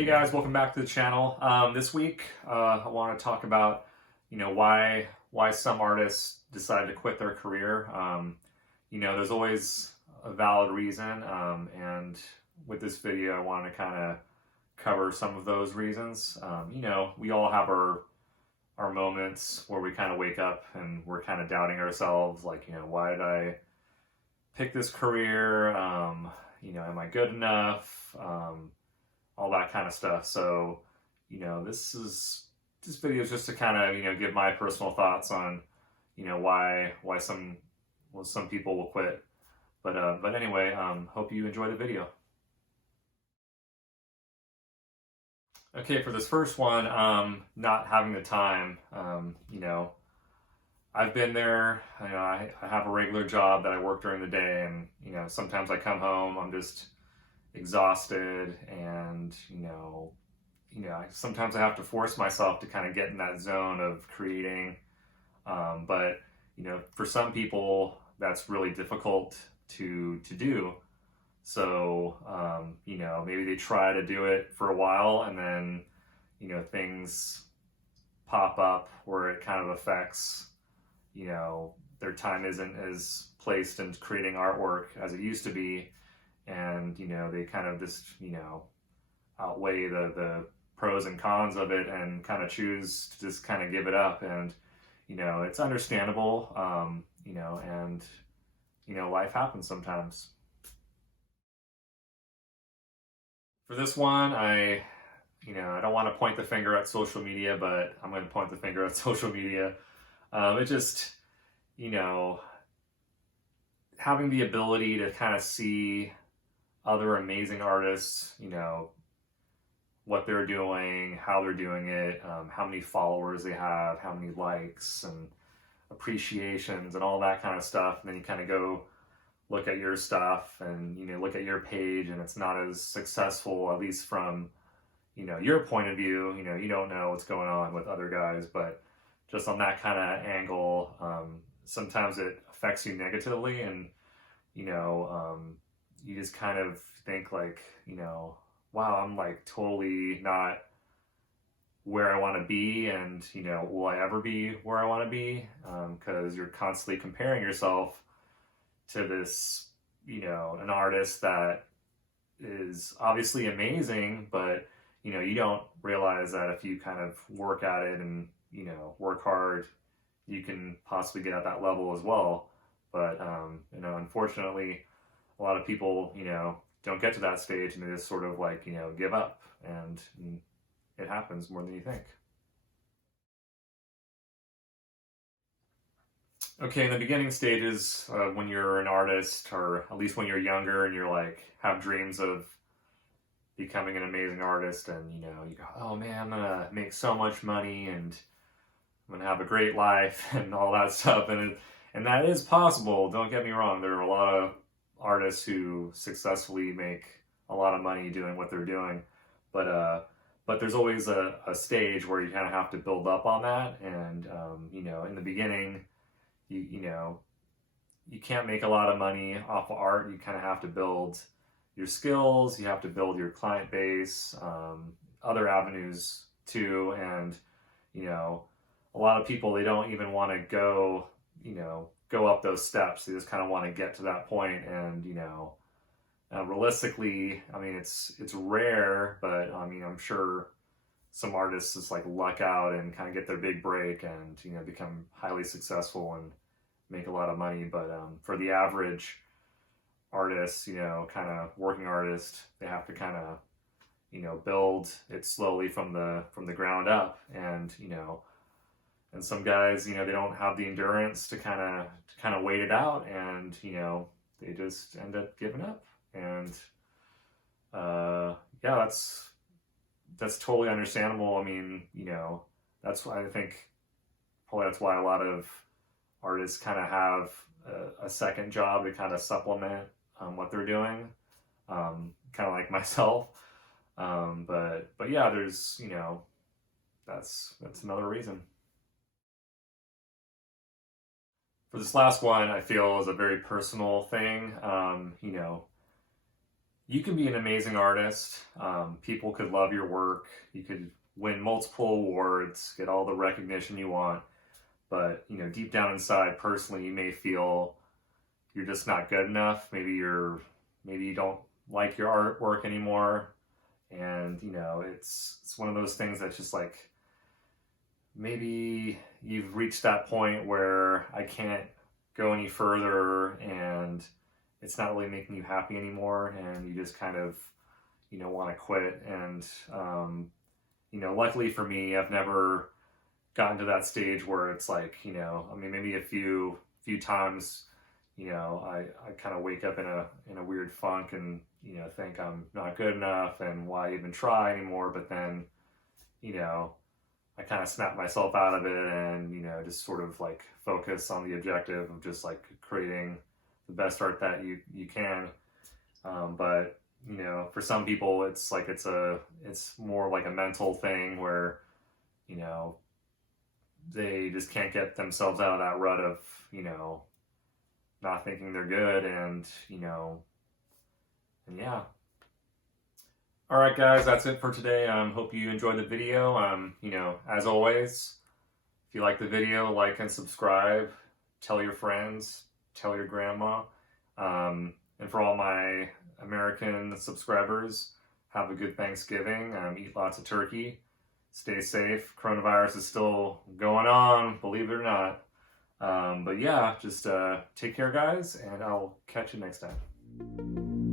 Hey guys, welcome back to the channel. This week, I want to talk about, why some artists decide to quit their career. There's always a valid reason, and with this video, I want to kind of cover some of those reasons. We all have our moments where we kind of wake up and we're kind of doubting ourselves, like, why did I pick this career? Am I good enough? All that kind of stuff. So, this video is just to kind of, give my personal thoughts on, why some people will quit. But anyway, hope you enjoy the video. Okay, for this first one, not having the time, I've been there. I have a regular job that I work during the day, and sometimes I come home, I'm just exhausted, and sometimes I have to force myself to kind of get in that zone of creating. But for some people, that's really difficult to do. So maybe they try to do it for a while, and then things pop up where it kind of affects their time isn't as placed in creating artwork as it used to be, and they kind of just outweigh the pros and cons of it and kind of choose to just kind of give it up. And it's understandable, and life happens sometimes. For this one, I don't want to point the finger at social media, but I'm going to point the finger at social media. It just, having the ability to kind of see other amazing artists, what they're doing, how they're doing it, how many followers they have, how many likes and appreciations and all that kind of stuff. And then you kind of go look at your stuff and, look at your page, and it's not as successful, at least from, your point of view. You don't know what's going on with other guys, but just on that kind of angle, sometimes it affects you negatively, and, you just kind of think like, wow, I'm like totally not where I want to be, and will I ever be where I want to be? Because you're constantly comparing yourself to this, an artist that is obviously amazing, but you don't realize that if you kind of work at it and work hard, you can possibly get at that level as well. But unfortunately, a lot of people don't get to that stage, and they just sort of like give up, and it happens more than you think. Okay, in the beginning stages, when you're an artist, or at least when you're younger and you're like have dreams of becoming an amazing artist, and you go, oh man, I'm gonna make so much money, and I'm gonna have a great life and all that stuff, and that is possible. Don't get me wrong. There are a lot of artists who successfully make a lot of money doing what they're doing, but there's always a stage where you kind of have to build up on that, and in the beginning, you can't make a lot of money off of art. You kind of have to build your skills, you have to build your client base, other avenues too, and a lot of people, they don't even want to go up those steps. They just kind of want to get to that point, and realistically, I mean, it's rare, but I mean, I'm sure some artists just like luck out and kind of get their big break, and become highly successful and make a lot of money. But for the average artist, kind of working artist, they have to kind of build it slowly from the ground up, and and some guys, they don't have the endurance to kind of wait it out, and they just end up giving up. And yeah, that's totally understandable. I mean, that's why I think probably that's why a lot of artists kind of have a second job to kind of supplement what they're doing, kind of like myself. But yeah, there's that's another reason. For this last one, I feel is a very personal thing. you can be an amazing artist. People could love your work. You could win multiple awards, get all the recognition you want. But, you know, deep down inside, personally, you may feel you're just not good enough. Maybe you don't like your artwork anymore. And, you know, it's one of those things that's just like, maybe you've reached that point where I can't go any further and it's not really making you happy anymore, and you just kind of, you know, want to quit. And, you know, luckily for me, I've never gotten to that stage where it's like, you know, I mean, maybe a few times, you know, I kind of wake up in a weird funk and, you know, think I'm not good enough and why even try anymore. But then, you know, I kind of snap myself out of it and, you know, just sort of like focus on the objective of just like creating the best art that you can. But, you know, for some people, it's like it's more like a mental thing where, you know, they just can't get themselves out of that rut of, you know, not thinking they're good, and, you know, and yeah. All right, guys, that's it for today. Hope you enjoyed the video. You know, as always, if you like the video, like and subscribe. Tell your friends. Tell your grandma. And for all my American subscribers, have a good Thanksgiving. Eat lots of turkey. Stay safe. Coronavirus is still going on, believe it or not. But yeah, just take care, guys, and I'll catch you next time.